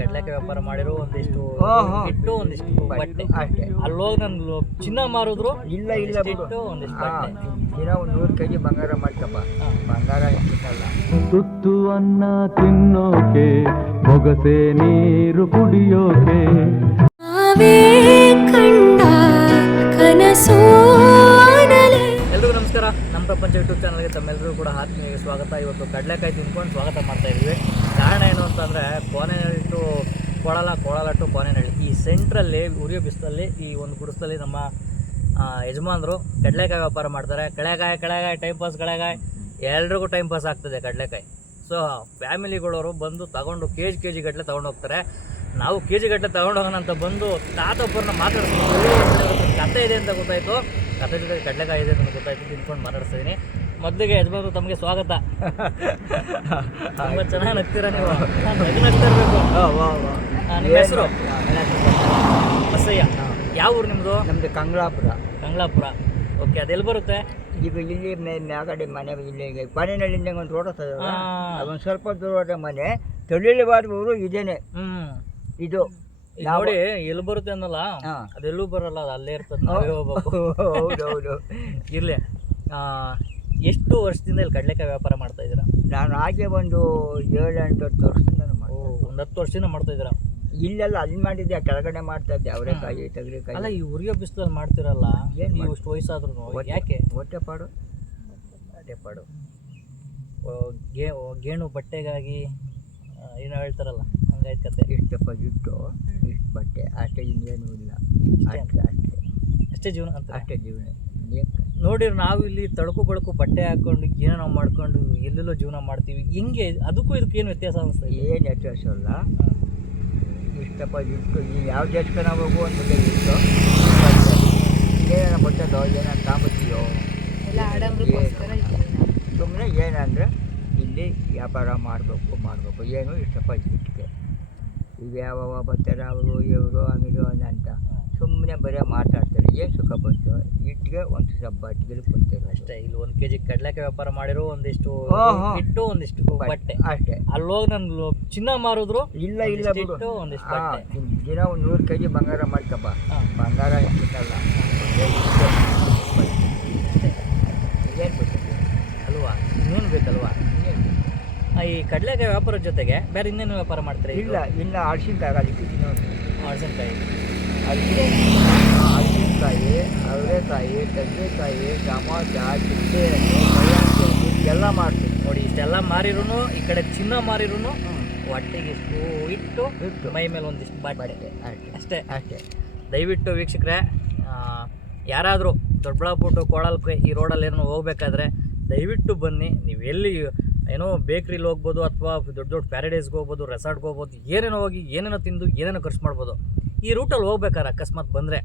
ಕಡ್ಲೆಕಾಯಿ ವ್ಯಾಪಾರ ಮಾಡಿರೋ ಒಂದಿಷ್ಟು. ಇಟ್ಟು ಒಂದಿಷ್ಟು ಬಟ್ಟೆ. ಅಷ್ಟೇ. ಅಲ್ಲಿ ಹೋಗಿ ನಾನು ಚಿನ್ನ ಮಾರಿದ್ರು ಇಲ್ಲ ಇಲ್ಲ ಬಿಟ್ಟು ಒಂದಿಷ್ಟು ದಿನ ಒಂದು ನೂರು ಕೆ ಜಿ ಬಂಗಾರ ಮಾಡ್ಕಪ್ಪ. ಬಂಗಾರ ಇಷ್ಟಲ್ಲ ತುತ್ತು ಅನ್ನ ತಿನ್ನೋಕೆ ಮೊಗಸೆ ನೀರು ಕುಡಿಯೋಕೆ. ಎಲ್ರಿಗೂ ನಮಸ್ಕಾರ. ನಮ್ಮ ಪ್ರಪಂಚ ಯೂಟ್ಯೂಬ್ ಚಾನಲ್ಗೆ ತಮ್ಮೆಲ್ಲರೂ ಕೂಡ ಆತ್ಮೀಯ ಸ್ವಾಗತ. ಇವತ್ತು ಕಡಲೆಕಾಯಿ ತಿನ್ಕೊಂಡು ಸ್ವಾಗತ ಮಾಡ್ತಾ ಇದ್ದೀವಿ. ಏನು ಅಂತಂದರೆ ಕೋನೆನಳ್ಳಿಟ್ಟು ಕೊಳಲ, ಕೊಳಲಟ್ಟು ಕೋನೆನಳ್ಳಿ ಈ ಸೆಂಟ್ರಲ್ಲಿ ಉರಿಯೋ ಬಿಸಿಲಲ್ಲಿ ಈ ಒಂದು ಗುಡಿಸಲಲ್ಲಿ ನಮ್ಮ ಯಜಮಾನರು ಕಡಲೆಕಾಯಿ ವ್ಯಾಪಾರ ಮಾಡ್ತಾರೆ. ಕಳೆಗಾಯಿ ಕಳೆಗಾಯಿ ಟೈಮ್ ಪಾಸ್ ಕಳೆಗಾಯಿ ಎಲ್ರಿಗೂ ಟೈಮ್ ಪಾಸ್ ಆಗ್ತದೆ ಕಡಲೆಕಾಯಿ. ಸೊ ಫ್ಯಾಮಿಲಿಗಳವರು ಬಂದು ತಗೊಂಡು ಕೆ ಜಿ ಕೆ ಜಿ ಗಟ್ಟಲೆ ತೊಗೊಂಡು ಹೋಗ್ತಾರೆ. ನಾವು ಕೆ ಜಿ ಗಟ್ಟಲೆ ತೊಗೊಂಡೋಗೋಣ ಅಂತ ಬಂದು ತಾತೊಬ್ಬರನ್ನ ಮಾತಾಡ್ತೀನಿ ಕತೆ ಇದೆ ಅಂತ ಗೊತ್ತಾಯಿತು. ಕತೆ ಜೊತೆ ಕಡಲೆಕಾಯಿ ಇದೆ ಅಂತ ಗೊತ್ತಾಯಿತು ತಿನ್ಕೊಂಡು ಮಾತಾಡ್ತಾ ಇದ್ದೀನಿ ಮೊದಲಿಗೆ ಯಜಮಾನರು ತಮಗೆ ಸ್ವಾಗತ. ತುಂಬ ಚೆನ್ನಾಗಿ ನಗ್ತೀರ ನೀವು? ನಗು ನಿಮ್ಮ ಹೆಸರು? ಬಸಯ್ಯ. ಯಾವ ಊರು ನಿಮ್ಮದು ನಮ್ದು ಕಂಗ್ಳಾಪುರ ಕಂಗ್ಲಾಪುರ. ಓಕೆ ಅದೆಲ್ಲಿ ಬರುತ್ತೆ? ಈಗ ಇಲ್ಲಿ ಮೇ- ಮ್ಯಾಗಡೆ ಮನೆ ಇಲ್ಲಿ ಪನೆನಳ್ಳಿಂದ ಒಂದು ರೋಡ್ ಹೋಗ್ತದೆ. ಅದೊಂದು ಸ್ವಲ್ಪ ದೂರದ ಮನೆ. ತೊಳಿಲಬಾರ್ದು ಊರು ಇದೇನೆ. ಹ್ಮ್. ಇದು. ನೋಡಿ ಎಲ್ಲಿ ಬರುತ್ತೆ ಅನ್ನಲ್ಲ. ಅದೆಲ್ಲೂ ಬರಲ್ಲ ಅದು ಅಲ್ಲೇ ಇರ್ತದೆ ನಾವೇ ಹೋಗ್ಬೇಕು. ಹೌದು ಹೌದು. ಇರ್ಲಿ. ಆ, ಎಷ್ಟು ವರ್ಷದಿಂದ ಇಲ್ಲಿ ಕಡಲೆಕಾಯಿ ವ್ಯಾಪಾರ ಮಾಡ್ತಾ ಇದ್ದೀರಾ? ನಾನು ಹಾಗೆ ಒಂದು ಏಳು ಎಂಟು ಹತ್ತು ವರ್ಷದಿಂದ ಓ ಒಂದು ಹತ್ತು ವರ್ಷದಿಂದ ಮಾಡ್ತಾ ಇದ್ದೀರಾ? ಇಲ್ಲೆಲ್ಲ ಅಲ್ಲಿ ಮಾಡಿದ್ದೆ ಕೆಳಗಡೆ ಮಾಡ್ತಾ ಇದ್ದೆ ಅವರೆಕಾಯಿ ಅಲ್ಲ ತೆಗರಿಕಾಯಿ. ಈ ಉರಿಯೋ ಬಿಸಿಲಲ್ಲಿ ಮಾಡ್ತಿರಲ್ಲ ಏನ್ ನೀವು ಇಷ್ಟು ವಯಸ್ಸಾದ್ರೂ ಯಾಕೆ? ಹೊಟ್ಟೆಪಾಡು ಹೊಟ್ಟೆಪಾಡು ಗೇ ಓ, ಗೇಣು ಬಟ್ಟೆಗಾಗಿ ಏನೋ ಹೇಳ್ತಾರಲ್ಲ ಹಂಗಾಯ್ತು ಕತೆ. ಇಷ್ಟಪ್ಪ ಇಟ್ಟು ಇಷ್ಟು ಬಟ್ಟೆ ಅಷ್ಟೇ ಇನ್ನೇನು ಇಲ್ಲ. ಅಷ್ಟೇ ಅಷ್ಟೇ. ಅಷ್ಟೇ ಜೀವನ ಅಂತ? ಅಷ್ಟೇ ಜೀವನ. ನೋಡಿರಿ ನಾವು ಇಲ್ಲಿ ತಳಕು ಬಳಕು ಬಟ್ಟೆ ಹಾಕೊಂಡು ಏನೋ ಮಾಡ್ಕೊಂಡು ಎಲ್ಲೆಲ್ಲೋ ಜೀವನ ಮಾಡ್ತೀವಿ. ಹಿಂಗೆ ಅದಕ್ಕೂ ಇದಕ್ಕೆ ಏನು ವ್ಯತ್ಯಾಸ ಅನಿಸ್ತದೆ ಇದೆ ಏನು ವ್ಯತ್ಯಾಸ ಅಲ್ಲ ಇಷ್ಟಪ್ಪ ಇಟ್ಟು ಈ ಯಾವ ದೇಶಕ್ಕೆ ನಾವು ಹೋಗು ಅಂತ ಇಟ್ಟು ಏನೇನು ಬರ್ತದೋ ಏನೇನು ತಾಂಬತ್ತೀಯೋ ಸುಮ್ಮನೆ ಏನಂದರೆ ಇಲ್ಲಿ ವ್ಯಾಪಾರ ಮಾಡಬೇಕು ಮಾಡಬೇಕು. ಏನು ಇಷ್ಟಪ್ಪ ಇಟ್ಟಿಗೆ ಈಗ ಯಾವ ಬರ್ತಾರೆ ಅವರು ಇವರು ಹಂಗಿದು ಅಂತ. ಸುಮ್ಮನೆ ಬರೀ ಮಾತಾಡ್ತಾರೆ. ಏನು ಸುಖ ಬಂತು? ಇಟ್ಟಿಗೆ ಒಂದು ಸಬ್ಬ ಕೊಡ್ತಾರೆ ಅಷ್ಟೇ ಇಲ್ಲಿ ಒಂದು ಕೆಜಿ ಕಡಲೆಕಾಯಿ ವ್ಯಾಪಾರ ಮಾಡಿರೋ ಒಂದಿಷ್ಟು. ಇಟ್ಟು ಒಂದಿಷ್ಟು ಬಟ್ಟೆ. ಅಷ್ಟೇ. ಅಲ್ಲಿ ಹೋಗಿ ನಾನು ಚಿನ್ನ ಮಾರಿದ್ರು ಇಲ್ಲ ಇಲ್ಲ ಬಿಟ್ಟು. ಒಂದಿಷ್ಟು ದಿನ ಒಂದು ನೂರು ಕೆ ಜಿ ಬಂಗಾರ ಮಾಡ್ಕಪ್ಪ. ಬಂಗಾರ ಇಟ್ಟಿಲ್ಲ ಏನು ಅಲ್ವಾ? ಇನ್ನೇನು ಬೇಕಲ್ವಾ? ಈ ಕಡಲೆಕಾಯಿ ವ್ಯಾಪಾರದ ಜೊತೆಗೆ ಬೇರೆ ಇನ್ನೇನು ವ್ಯಾಪಾರ ಮಾಡ್ತಾರೆ ಇಲ್ಲ ಇಲ್ಲ ಅಳಸಿನಕಾಯಿ ಇನ್ನೊಂದು. ಅಳಸಿನ ಅಳಸಿನಕಾಯಿ ಅವರೆಕಾಯಿ ತೆಂಗಿನಕಾಯಿ ಟಮಾಟ ಹಣ್ಣು ಎಲ್ಲ ಮಾಡ್ತೀವಿ. ನೋಡಿ ಇಷ್ಟೆಲ್ಲ ಮಾರಿರೂ ಈ ಕಡೆ ಚಿನ್ನ ಮಾರಿರೂ ಹೊಟ್ಟೆಗೆ ಇಷ್ಟು ಇಟ್ಟು ಇಟ್ಟು. ಮೈ ಮೇಲೆ ಒಂದಿಷ್ಟು ಬಟ್ಟೆ. ಅಷ್ಟೇ. ಅಷ್ಟೇ ದಯವಿಟ್ಟು ವೀಕ್ಷಕರೇ ಯಾರಾದರೂ ದೊಡ್ಡಬಳ್ಳಾಪುರ ಕೋಳಲ್ಕೆ ಈ ರೋಡಲ್ಲಿ ಏನೋ ಹೋಗ್ಬೇಕಾದ್ರೆ ದಯವಿಟ್ಟು ಬನ್ನಿ. ನೀವು ಎಲ್ಲಿ ಏನೋ ಬೇಕ್ರಿಲಿ ಹೋಗ್ಬೋದು ಅಥವಾ ದೊಡ್ಡ ದೊಡ್ಡ ಪ್ಯಾರಡೈಸ್ಗೆ ಹೋಗ್ಬೋದು ರೆಸಾರ್ಟ್ಗೆ ಹೋಗ್ಬೋದು ಏನೇನೋ ಹೋಗಿ ಏನೇನೋ ತಿಂದು ಏನೇನೋ ಖರ್ಚು ಮಾಡ್ಬೋದು. ಈ ರೂಟಲ್ಲಿ ಹೋಗ್ಬೇಕಾರೆ ಅಕಸ್ಮಾತ್ ಬಂದರೆ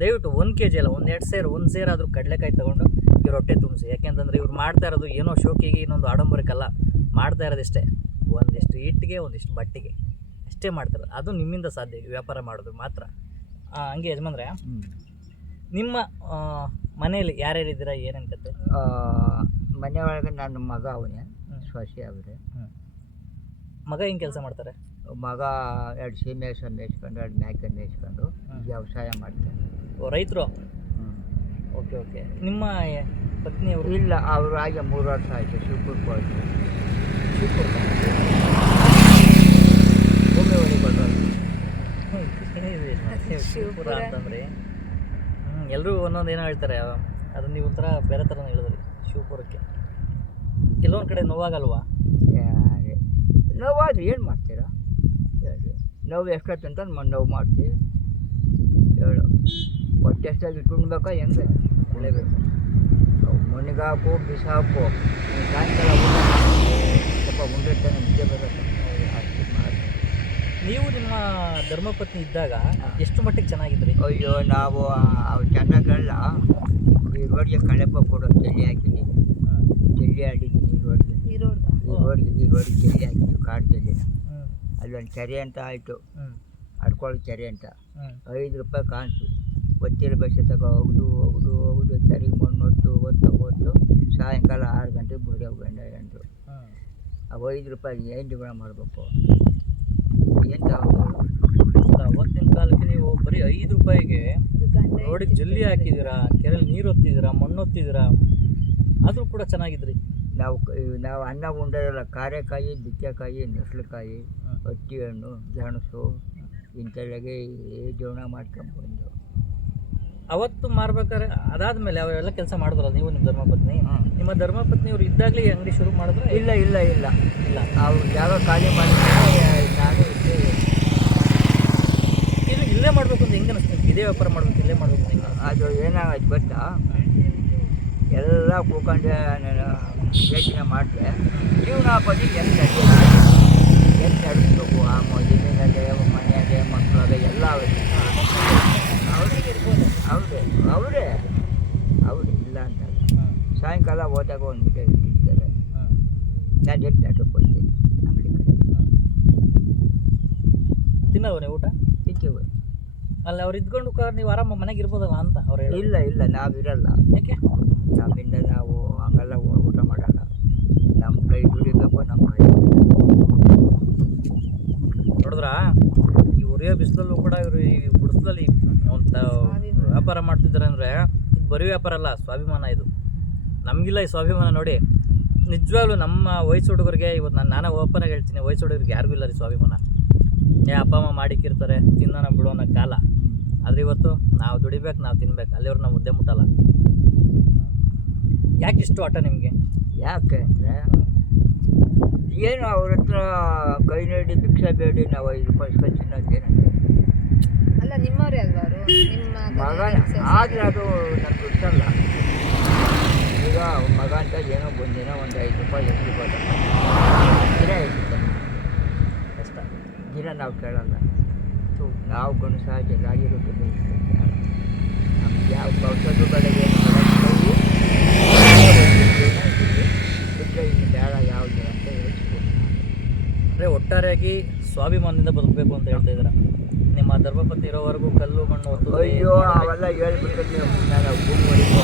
ದಯವಿಟ್ಟು ಒಂದು ಕೆ ಜಿ ಅಲ್ಲ ಒಂದು ಎರಡು ಸೇರು ಒಂದು ಸೇರಾದರೂ ಕಡಲೆಕಾಯಿ ತೊಗೊಂಡು ಈ ಹೊಟ್ಟೆ ತುಂಬಿಸಿ. ಯಾಕೆಂತಂದರೆ ಇವ್ರು ಮಾಡ್ತಾ ಇರೋದು ಏನೋ ಶೋಕಿಗೆ ಇನ್ನೊಂದು ಆಡಂಬರಕ್ಕಲ್ಲ. ಮಾಡ್ತಾ ಇರೋದಿಷ್ಟೇ. ಒಂದಿಷ್ಟು ಹಿಟ್ಟಿಗೆ ಒಂದಿಷ್ಟು ಬಟ್ಟೆಗೆ. ಅಷ್ಟೇ ಮಾಡ್ತಾರೆ ಅದು ನಿಮ್ಮಿಂದ ಸಾಧ್ಯ ವ್ಯಾಪಾರ ಮಾಡೋದು ಮಾತ್ರ. ಹಂಗೆ ಯಜಮಾನ್ರೆ ನಿಮ್ಮ ಮನೆಯಲ್ಲಿ ಯಾರ್ಯಾರು ಇದ್ದೀರಾ ಏನೇನು ಕತೆ? ಮನೆ ಒಳಗೆ ನನ್ನ ಮಗ ಅವನೇ ಶ್ವಾಸಿ ಅವರೇ. ಮಗ ಹಿಂಗೆ ಕೆಲಸ ಮಾಡ್ತಾರೆ? ಮಗ ಎರಡು ಸೀಮೆ ಹಸು ಮೇಯಿಸ್ಕೊಂಡು ಎರಡು ಮೇಕೆ ಮೇಯಿಸ್ಕೊಂಡು. ವ್ಯವಸಾಯ ಮಾಡ್ತಾರೆ ಓ ರೈತರು? Okay okay. ನಿಮ್ಮ ಪತ್ನಿಯವರು ಇಲ್ಲ ಅವರು ಹಾಗೆ ಮೂರು ವರ್ಷ ಆಯಿತು ಶಿವಪುರಕ್ಕೆ ಹೋಯ್ತು ಭೂಮಿ ಹೊಡಿಕೊಟ್ಟು ಶಿವಪುರ ಅಂತಂದ್ರೆ. ಹ್ಞೂ ಎಲ್ಲರೂ ಒಂದೊಂದು ಏನೋ ಹೇಳ್ತಾರೆ ಅದು ನೀವು ಒಂಥರ ಬೇರೆ ಥರನೇ ಹೇಳಿದ್ರಿ ಶಿವಪುರಕ್ಕೆ. ಕೆಲವೊಂದು ಕಡೆ ನೋವಾಗಲ್ವಾ? ನೋವಾದ್ರೆ ಏನು ಮಾಡ್ತೀರಾ? ನೋವು ಎಷ್ಟೊತ್ತು ಅಂತ ನೋವು ಮಾಡ್ತೀವಿ. ಹೇಳು. ಹೊಟ್ಟೆ ಎಷ್ಟಾಗಿ ಇಟ್ಕೊಳ್ಬೇಕಾ ಹೆಂಗೆ? ಉಳಿಬೇಕು ಮಣ್ಣಿಗಾಕು ಬಿಸಾಕು ಸಾಯಂಕಾಲ ಸ್ವಲ್ಪ ಮುಂದಿರ್ತಾನೆ ನಿದ್ದೆ ಬರುತ್ತೆ. ನೀವು ನಿಮ್ಮ ಧರ್ಮಪತ್ನಿ ಇದ್ದಾಗ ಎಷ್ಟು ಮಟ್ಟಿಗೆ ಚೆನ್ನಾಗಿದ್ರಿ? ಅಯ್ಯೋ ನಾವು ಅವು ಚೆನ್ನಾಗಲ್ಲ. ಈ ರೋಡ್ಗೆ ಕಳೆಪ ಕೊಡೋ ಚೆಲ್ಲಿ ಹಾಕಿದ್ವಿ ಚೆಲ್ಲಿ ಆಡಿದ್ದೀನಿ ಈ ರೋಡ್ಗೆ ಈ ರೋಡ್ಗೆ ಈ ರೋಡ್ಗೆ ಚೆಲ್ಲಿ ಹಾಕಿದ್ವಿ ಕಾಡು ಚೆಲ್ಲಿನ ಹ್ಞೂ ಅಲ್ಲೊಂದು ಕೆರೆ ಅಂತ ಆಯಿತು. ಅಡ್ಕೊಳ್ಳಿ ಕೆರೆ ಅಂತ. ಐದು ರೂಪಾಯಿ ಕಾಣಿಸು ಗೊತ್ತಿಲ್ಲ ಬಸ್ ತಗೋ ಹೋಗ್ದು ಹೋಗ್ದು ಹೋಗ್ದು ಕೆರೆಗೆ ಮಣ್ಣು ಹೊತ್ತು ಹೊತ್ತು ಹೊತ್ತು ಸಾಯಂಕಾಲ ಆರು ಗಂಟೆಗೆ ಬರೋ ಗಂಡ ಅಂದರು ಆ ಅವು ಐದು ರೂಪಾಯಿ ಏನು ಜೀವನ ಮಾಡಬೇಕು? ಏನು ತಗೊಂಡು ಪಪ್ಪಾಯಿಗೆ ರೋಡಿಗೆ ಜಲ್ಲಿ ಹಾಕಿದ್ದೀರಾ ಕೆರೆಯಲ್ಲಿ ನೀರು ಹೊತ್ತಿದ್ದೀರಾ ಮಣ್ಣು ಹೊತ್ತಿದ್ದೀರಾ ಆದರೂ ಕೂಡ ಚೆನ್ನಾಗಿದ್ರಿ. ನಾವು ಕ- ನಾವು ಅನ್ನ ಉಂಡಲ್ಲ ಕಾರೆಕಾಯಿ ಬಿಚ್ಚೆಕಾಯಿ ನಸಲಕಾಯಿ ಹತ್ತಿ ಹಣ್ಣು ಗೆಣಸು ಇಂಥೆಲ್ಲಗೆ ಜೀವನ ಮಾಡ್ಕೊಂಬಂದು ಅವತ್ತು ಮಾರ್ಬೇಕಾದ್ರೆ ಅದಾದ್ಮೇಲೆ ಅವರೆಲ್ಲ ಕೆಲಸ ಮಾಡಿದ್ರಲ್ಲ ನೀವು ನಿಮ್ಮ ಧರ್ಮಪತ್ನಿ? ಹಾಂ ನಿಮ್ಮ ಧರ್ಮಪತ್ನಿ ಅವ್ರು ಇದ್ದಾಗಲೇ ಅಂಗಡಿ ಶುರು ಮಾಡಿದ್ರೆ? ಇಲ್ಲ ಇಲ್ಲ ಇಲ್ಲ. ಇಲ್ಲ. ಅವ್ರು ಯಾರೋ ಖಾಲಿ ಮಾಡಿ ನಾನು ಇಲ್ಲೇ ಇಲ್ಲೇ ಮಾಡಬೇಕು ಅಂತ ಹೆಂಗೆ ಅನಿಸ್ತು? ಇದೇ ವ್ಯಾಪಾರ ಮಾಡಬೇಕು ಇಲ್ಲೇ ಮಾಡಬೇಕು ಅಂತ? ಅದು ಏನಾಗೈತೆ ಗೊತ್ತಾ? ಎಲ್ಲ ಕೂಕೊಂಡು ನಾನು ಯೋಚನೆ ಮಾಡಿದೆ. ಜೀವನೋಪಾಧಿ ಹೆಂಗೆ ಹೆಂಗೆ ನಡೆಸ್ಬೇಕು ಆ ಮದುವೆಗೆ ಮನೆಯಾಗೆ ಮಕ್ಕಳಾಗೆ ಎಲ್ಲ ಅವರಿಗೆ ಅವ್ರಿಗೆ ಇರ್ಬೋದು ಅವರೇ ಅವರೇ ಅವರೇ ಇಲ್ಲ ಅಂತ. ಸಾಯಂಕಾಲ ಹೋದಾಗ ಒಂದು ಬಿಟ್ಟೆ ಇರ್ತಾರೆ ನಾನು ಎಷ್ಟು ನಾಟಕ ಬರ್ತೀನಿ ಅಂಗಡಿ ಕಡೆ ತಿನ್ನವನೇ ಊಟ? ತಿಂತೀವಿ ಅಲ್ಲಿ ಅವ್ರು ಇದ್ಕೊಂಡು ನೀವು ಆರಾಮ ಮನೆಗೆ ಇರ್ಬೋದಲ್ಲ ಅಂತ ಅವ್ರು ಇಲ್ಲ ಇಲ್ಲ ಇಲ್ಲ ನಾವಿರಲ್ಲ. ಯಾಕೆ? ನಮ್ಮಿಂದ ನಾವು ಹಂಗೆಲ್ಲ ಊ- ಊಟ ಮಾಡಲ್ಲ ನಮ್ಮ ಕೈ ದುಡಿಬೇಕು ನಮ್ಮ ಕೈ ದುಡಿಬೇಕು ನೋಡಿದ್ರ ಉರಿಯೋ ಬಿಸಿಲಲ್ಲೂ ಕೂಡ ಇವರು ಈ ಗುಡಿಸಲಲ್ಲಿ ಒಂದು ವ್ಯಾಪಾರ ಮಾಡ್ತಿದ್ದಾರೆ ಅಂದರೆ ಇದು ಬರೀ ವ್ಯಾಪಾರ ಅಲ್ಲ, ಸ್ವಾಭಿಮಾನ ಇದು. ನಮಗಿಲ್ಲ ಈ ಸ್ವಾಭಿಮಾನ ನೋಡಿ. ನಿಜವಾಗ್ಲೂ ನಮ್ಮ ವಯಸ್ಸು ಹುಡುಗರಿಗೆ ಇವತ್ತು ನಾನು, ನಾನೇ ಓಪನಾಗಿ ಹೇಳ್ತೀನಿ, ವಯಸ್ಸು ಹುಡುಗರಿಗೆ ಯಾರಿಗೂ ಇಲ್ಲ ರೀ ಸ್ವಾಭಿಮಾನ. ಏ, ಅಪ್ಪ, ಅಮ್ಮ ಮಾಡಿಕ್ಕಿರ್ತಾರೆ, ತಿನ್ನೋಣ ಬಿಡೋಣ ಕಾಲ. ಆದರೆ ಇವತ್ತು ನಾವು ದುಡಿಬೇಕು, ನಾವು ತಿನ್ಬೇಕು ಅಲ್ಲಿವ್ರು ನಾವು ಮುದ್ದೆ ಮುಟ್ಟಲ್ಲ. ಯಾಕೆ ಇಷ್ಟು ಆಟ ನಿಮಗೆ? ಯಾಕೆ ಅಂದರೆ ಏನು ಅವ್ರ ಹತ್ರ ಕೈ ನೀಡಿ ಭಿಕ್ಷೆ ಬೇಡಿ ನಾವು ಐದು ರೂಪಾಯಿ ಚಿನ್ನದ ತಿನ್ನೋದೇನಂತೆ ಅಲ್ಲ ನಿಮ್ಮವರೇ ಅಲ್ವಾ ಅವರು? ನಿಮ್ಮ ಮಗ ಆದರೆ ಅದು ನಮ್ಗೆ ಗೊತ್ತಲ್ಲ. ಈಗ ಮಗ ಅಂತ ಏನೋ ಒಂದಿನ ಒಂದು ಐದು ರೂಪಾಯಿ ಎಷ್ಟು ರೂಪಾಯಿ ದಿನ ಇರ್ತಾನೆ ಕಷ್ಟ. ದಿನ ನಾವು ಕೇಳಲ್ಲ. ನಾವು ಗಣಸ ರಾಗಿ ರೊಟ್ಟಿ ನಮ್ಗೆ ಯಾವ ಔಷಧಿ ಬೇಡ ಏನು ಬಿಟ್ಟರೆ ಇನ್ನು ಬೇಡ ಯಾವುದು ಅಂತ ಹೇಳ್ಸ್ಕೊಡ್ತೀನಿ ಅಂದರೆ ಒಟ್ಟಾರೆಯಾಗಿ ಸ್ವಾಭಿಮಾನದಿಂದ ಬದುಕಬೇಕು ಅಂತ ಹೇಳ್ತಾ ಇದ್ದೀರಾ ನಿಮ್ಮ ಧರ್ಮಪತಿ ಇರೋವರೆಗೂ ಕಲ್ಲು ಮಣ್ಣು ಹೊತ್ತು ಅಯ್ಯೋ ಅವೆಲ್ಲ ಹೇಳ್ಬಿಟ್ಟು ನೀವು ನಾನು ಭೂಮಿ ಹೊಡಿಬೇಕು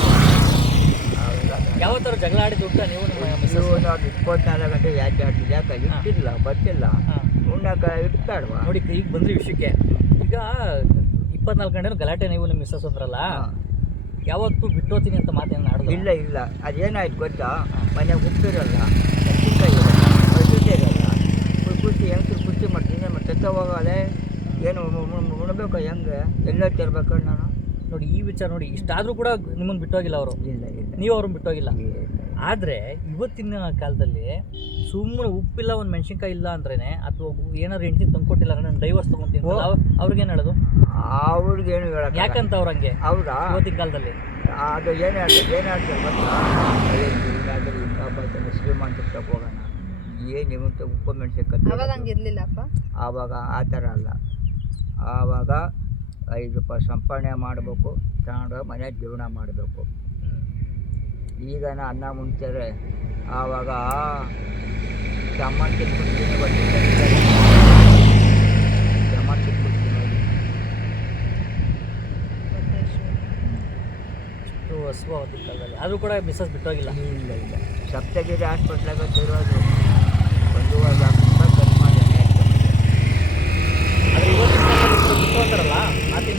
ಅವೆಲ್ಲ ಯಾವತ್ತಾರು ಜಗಳ ಆಡಿ ದುಡ್ಡ ನೀವು ನಿಮ್ಮ ನೀವು ಇಪ್ಪತ್ನಾಲ್ಕು ಗಂಟೆ ಯಾಕೆ ಆಡ್ತಿದ್ದೆ? ಯಾಕೆ ಇಟ್ಟಿಲ್ಲ ಬಟ್ಟಿಲ್ಲ ಹಾಂ. ಉಣ್ಣಾಕ ಇಡ್ತಾಡ್ವಾ ನೋಡಿ ಈಗ ಬಂದ್ರಿ ವಿಷಯಕ್ಕೆ. ಈಗ ಇಪ್ಪತ್ನಾಲ್ಕು ಗಂಟೆ ಗಲಾಟೆ ನೀವು ನಿಮ್ಮ ಮಿಸ್ಸಸ್ ಅಂದ್ರಲ್ಲ ಯಾವತ್ತೂ ಬಿಟ್ಟೋತೀನಿ ಅಂತ ಮಾತೇನು ಆಡೋದು ಇಲ್ಲ ಇಲ್ಲ. ಅದೇನಾಯ್ತು ಗೊತ್ತಾ? ಮನೆಗೆ ಉಪ್ಪಿರಲ್ಲ ಮೆಣಸಿನ್ಕಾಯಿ ಇರಲ್ಲ ಔಷಧಿ ಇರಲ್ಲ ಕು- ಕುಸ್ತಿ ಹೆಂಗೆ ಕುಸ್ತಿ ಮಾಡ್ತೀನಿ ಮತ್ತೆ ಹೋಗಲೆ ಏನು ಉಣಬೇಕು ಹೆಂಗೆ? ಎಲ್ಲ ತರ್ಬೇಕು ನಾನು. ನೋಡಿ ಈ ವಿಚಾರ ನೋಡಿ ಇಷ್ಟಾದರೂ ಕೂಡ ನಿಮ್ಮನ್ನು ಬಿಟ್ಟೋಗಿಲ್ಲ ಅವರು. ಇಲ್ಲ ಇಲ್ಲ. ನೀವು ಅವ್ರನ್ನ ಬಿಟ್ಟೋಗಿಲ್ಲ. ಆದರೆ ಇವತ್ತಿನ ಕಾಲದಲ್ಲಿ ಸುಮ್ಮನೆ ಉಪ್ಪಿಲ್ಲ ಒಂದು ಮೆಣಸಿನ್ಕಾಯಿ ಇಲ್ಲ ಅಂದ್ರೇ ಅಥವಾ ಏನಾದ್ರು ಹೆಂಡತಿ ತಂದ್ಕೊಟ್ಟಿಲ್ಲ ನಾನು ಡೈವರ್ಸ್ ತೊಗೊತೀನಿ. ಅವ್ರಿಗೇನು ಹೇಳೋದು? ಅವ್ರಿಗೇನು ಹೇಳೋದು ಯಾಕಂತ ಅವ್ರ ಹಂಗೆ ಹೌದಾ? ಇವತ್ತಿನ ಕಾಲದಲ್ಲಿ. ಅದು ಏನು ಹೇಳ್ತಾರೆ ಏನು ಹೇಳ್ತಾರೆ ಶ್ರೀಮಂತ ಹೋಗೋಣ. ಏನು ಇವಂತ ಉಪ್ಪು ಮೆಣಸಿನ ಅವಾಗ ಹಂಗಿರ್ಲಿಲ್ಲಪ್ಪ? ಆವಾಗ ಆ ಥರ ಅಲ್ಲ. ಆವಾಗ ಐದು ರೂಪಾಯಿ ಸಂಪಾದನೆ ಮಾಡಬೇಕು ತಗೊಂಡು ಮನೆ ಜೀವನ ಮಾಡಬೇಕು. ಈಗ ನಾ ಅನ್ನ ಮುಂಚೆರೆ ಆವಾಗ ಚಮ್ಮನ್ ತಿನ್ಬಿಡ್ತೀನಿ ಬಟ್ಟೆ ತಿನ್ಬಿಡ್ತೀನಿ ಅಷ್ಟು ಅದು ಅವತ್ತಿನ ಕೂಡ ಮಿಸ್ಸಸ್ ಬಿಟ್ಟೋಗಿಲ್ಲ. ಇಲ್ಲ ಇಲ್ಲ. ಸಪ್ತಗಿರಿ ಹಾಸ್ಪಿಟ್ಲಾಗ ಇರೋದು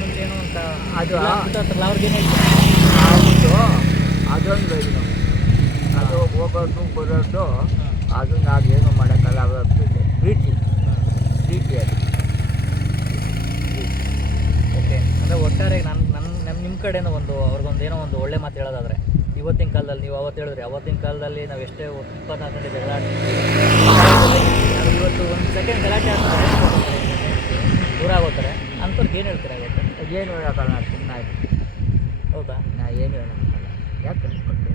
ಮುಂಚೆ ಏನೋ ಅಂತ ಅದು ಇಲ್ಲ ಬಿಟ್ಟು ಅಂತಾರಲ್ಲ ಅವ್ರಿಗೇನು ಹೇಳ್ತೀರಾ ಅದೊಂದು ಇದು. ಅದು ಹೋಗೋದು ಬರೋದು ಅದು ನಾವೇನು ಮಾಡೋಕ್ಕಲ್ಲ ಅವಾಗ ಪ್ರೀತಿ ಪ್ರೀತಿ ಅದು ಓಕೆ ಅಂದರೆ ಒಟ್ಟಾರೆ ನಾನು ನನ್ನ ನಮ್ಮ ಕಡೆನೂ ಒಂದು ಅವ್ರಿಗೊಂದು ಏನೋ ಒಂದು ಒಳ್ಳೆ ಮಾತು ಹೇಳೋದಾದ್ರೆ ಇವತ್ತಿನ ಕಾಲದಲ್ಲಿ ನೀವು ಅವತ್ತು ಹೇಳಿದ್ರಿ ಅವತ್ತಿನ ಕಾಲದಲ್ಲಿ ನಾವು ಎಷ್ಟೇ ಗಂಟೆ ಜಗಳ ಇವತ್ತು ಒಂದು ಸೆಕೆಂಡ್ ಗಲಾಟೆ ಆಗ್ತಾರೆ ದೂರ ಆಗೋತಾರೆ. ಅಂಥವ್ರಿಗೆ ಏನು ಹೇಳ್ತಾರೆ ಇವತ್ತು? ಏನು ಹೇಳೋಕ್ಕಲ್ಲ ನಾನು ಸುಮ್ಮನೆ ಹೌದಾ? ನಾ ಏನು ಹೇಳೋಕ್ಕಲ್ಲ ಯಾಕೆ ಕಳ್ಸ್ಕೊಟ್ಟೆ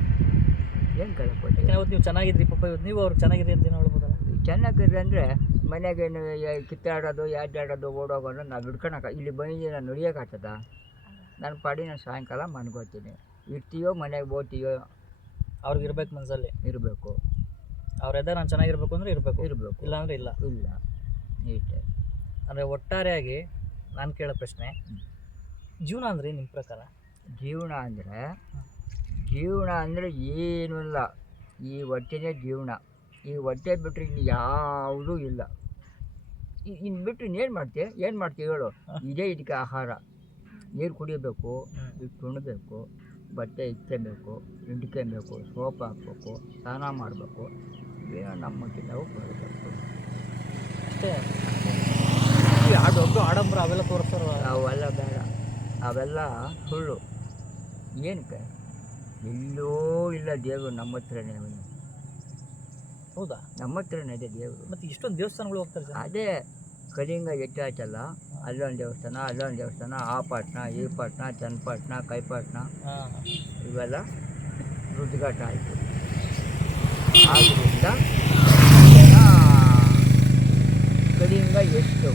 ಏನು ಯಾಕಂದ್ರೆ ಅವತ್ತು ನೀವು ಚೆನ್ನಾಗಿದ್ರಿ ಪಾಪ ಇವತ್ತು ನೀವು ಅವ್ರು ಚೆನ್ನಾಗಿರಿ ಅಂತ ಏನೋ ಹೇಳ್ಬೋದಲ್ಲ? ಚೆನ್ನಾಗಿದ್ರೆ ಅಂದರೆ ಮನೆಗೇನು ಯ- ಕಿತ್ತಾಡೋದು ಯಾಡ್ಯಾಡೋದು ಓಡೋಗೋದು ನಾವು ಹಿಡ್ಕೊಳಕ ಇಲ್ಲಿ ಬಂದು ನಾನು ನುಡಿಯೋಕ್ಕಾಗ್ತದ ನನ್ನ ಪಾಡಿ ನಾನು ಸಾಯಂಕಾಲ ಮನ್ಕೋತೀನಿ ಇರ್ತೀಯೋ ಮನೆಗೆ ಹೋಗ್ತೀಯೋ ಅವ್ರಿಗೆ ಇರ್ಬೇಕು ಮನಸ್ಸಲ್ಲಿ ಇರಬೇಕು. ಅವ್ರ ಎದ ನಾನು ಚೆನ್ನಾಗಿರ್ಬೇಕು ಅಂದ್ರೆ ಇರಬೇಕು. ಇರಬೇಕು. ಇಲ್ಲ ಅಂದ್ರೆ ಇಲ್ಲ. ಇಲ್ಲ. ನೀಟ್ ಅಂದರೆ ಒಟ್ಟಾರೆಯಾಗಿ ನಾನು ಕೇಳೋ ಪ್ರಶ್ನೆ ಜೀವನ ಅಂದ್ರೆ ನಿಮ್ಮ ಪ್ರಕಾರ? ಜೀವನ ಅಂದರೆ ಜೀವನ ಅಂದರೆ ಏನೂ ಇಲ್ಲ. ಈ ಹೊಟ್ಟೆನೇ ಜೀವನ. ಈ ಹೊಟ್ಟೆ ಬಿಟ್ಟರೆ ಇನ್ನು ಯಾವುದೂ ಇಲ್ಲ. ಇನ್ನು ಬಿಟ್ಟರೆ ಇನ್ನೇನು ಮಾಡ್ತೀಯ ಏನು ಮಾಡ್ತೀಯ ಹೇಳು. ಇದೇ ಇದಕ್ಕೆ ಆಹಾರ. ನೀರು ಕುಡಿಯಬೇಕು ಇದು ಉಣ್ಬೇಕು ಬಟ್ಟೆ ಇಟ್ಕೊಬೇಕು ಹಿಂಡ್ಕೊಬೇಕು ಸೋಪ್ ಹಾಕ್ಬೇಕು ಸ್ನಾನ ಮಾಡಬೇಕು. ಏನೋ ನಮ್ಮ ನಾವು ಬರಬೇಕು. ಅಷ್ಟೇ. ಆಡೋದು ಆಡಂಬರ ಅವೆಲ್ಲ ತೋರಿಸ್ತಾರ ಅವೆಲ್ಲ ಬೇಡ. ಅವೆಲ್ಲ ಸುಳ್ಳು. ಏನಕ್ಕೆ? ಎಲ್ಲೋ ಇಲ್ಲ ದೇವರು ನಮ್ಮ ಹತ್ರನೇ ಅವನು. ಹೌದಾ? ನಮ್ಮ ಹತ್ರನೇ ಇದೆ ದೇವರು. ಮತ್ತು ಇಷ್ಟೊಂದು ದೇವಸ್ಥಾನಗಳು ಹೋಗ್ತಾರೆ ಅದೇ. ಕಲಿಂಗ ಹೆಚ್ಚಾಯ್ತಲ್ಲ ಅಲ್ಲೊಂದು ದೇವಸ್ಥಾನ ಅಲ್ಲೊಂದು ದೇವಸ್ಥಾನ ಆ ಪಟ್ಟಣ ಈ ಪಟ್ಟಣ ಚನ್ನಪಟ್ಟಣ ಕೈಪಟ್ಟಣ ಇವೆಲ್ಲ ರುದ್ಘಾಟ ಆಯಿತು. ಆದ್ದರಿಂದ ಕಲಿಂಗ ಎಷ್ಟು?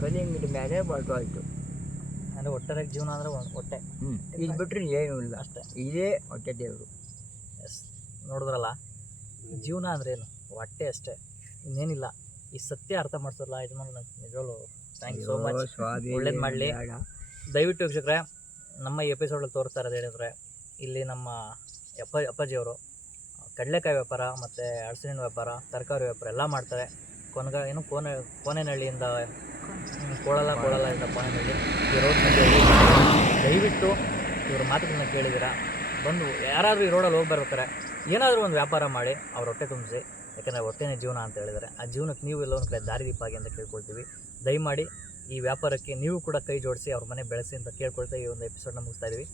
ಕಲಿಂಗದ ಮೇಲೆ ಬಡವಾಯಿತು ಅಂದರೆ ಒಟ್ಟಾರೆ ಜೀವನ ಅಂದರೆ ಹೊಟ್ಟೆ ಹ್ಞೂ ಇದು ಬಿಟ್ಟರೆ ಏನೂ ಇಲ್ಲ. ಅಷ್ಟೇ. ಇದೇ ಹೊಟ್ಟೆ ದೇವರು. ಎಸ್. ನೋಡಿದ್ರಲ್ಲ ಜೀವನ ಅಂದ್ರೇನು ಏನು? ಹೊಟ್ಟೆ ಅಷ್ಟೇ. ಇನ್ನೇನಿಲ್ಲ. ಈ ಸತ್ಯ ಅರ್ಥ ಮಾಡಿಸೋಲ್ಲ ಯಜಮಾನ್ ನಿಜವಾಗ್ಲು ಥ್ಯಾಂಕ್ ಯು ಸೋ ಮಚ್ ಒಳ್ಳೇದು ಮಾಡಲಿ. ದಯವಿಟ್ಟು ವೀಕ್ಷಕರೇ ನಮ್ಮ ಈ ಎಪಿಸೋಡಲ್ಲಿ ತೋರಿಸ್ತಾರೆ ಇರೋದು ಹೇಳಿದ್ರೆ ಇಲ್ಲಿ ನಮ್ಮ ಅಪ್ಪ ಅಪ್ಪಾಜಿಯವರು ಕಡಲೆಕಾಯಿ ವ್ಯಾಪಾರ ಮತ್ತು ಅಡಸಿನ ವ್ಯಾಪಾರ ತರಕಾರಿ ವ್ಯಾಪಾರ ಎಲ್ಲ ಮಾಡ್ತಾರೆ. ಕೊನಗ ಏನು ಕೋನೆ ಕೋನೆನಹಳ್ಳಿಯಿಂದ ಕೋಳಲ್ಲ ಕೋಳಲ ಇಂದ ಕೋನೆನಹಳ್ಳಿ. ಈ ರೋಡ್ ದಯವಿಟ್ಟು ಇವ್ರ ಮಾತುಗಳನ್ನ ಕೇಳಿದ್ದೀರಾ? ಬಂದು ಯಾರಾದರೂ ಈ ರೋಡಲ್ಲಿ ಹೋಗಿ ಬರ್ಬೇಕಾರೆ ಏನಾದರೂ ಒಂದು ವ್ಯಾಪಾರ ಮಾಡಿ ಅವ್ರ ಹೊಟ್ಟೆ ತುಂಬಿಸಿ. ಯಾಕಂದರೆ ಹೊಟ್ಟೆನೇ ಜೀವನ ಅಂತ ಹೇಳಿದ್ದಾರೆ. ಆ ಜೀವನಕ್ಕೆ ನೀವು ಎಲ್ಲ ಒಂದು ಕಡೆ ದಾರಿದೀಪ ಆಗಿ ಅಂತ ಕೇಳ್ಕೊಳ್ತೀವಿ. ದಯಮಾಡಿ ಈ ವ್ಯಾಪಾರಕ್ಕೆ ನೀವು ಕೂಡ ಕೈ ಜೋಡಿಸಿ ಅವ್ರ ಮನೆ ಬೆಳೆಸಿ ಅಂತ ಕೇಳ್ಕೊಳ್ತಾ ಈ ಒಂದು ಎಪಿಸೋಡ್ನ ಮುಗಿಸ್ತಾ ಇದೀವಿ.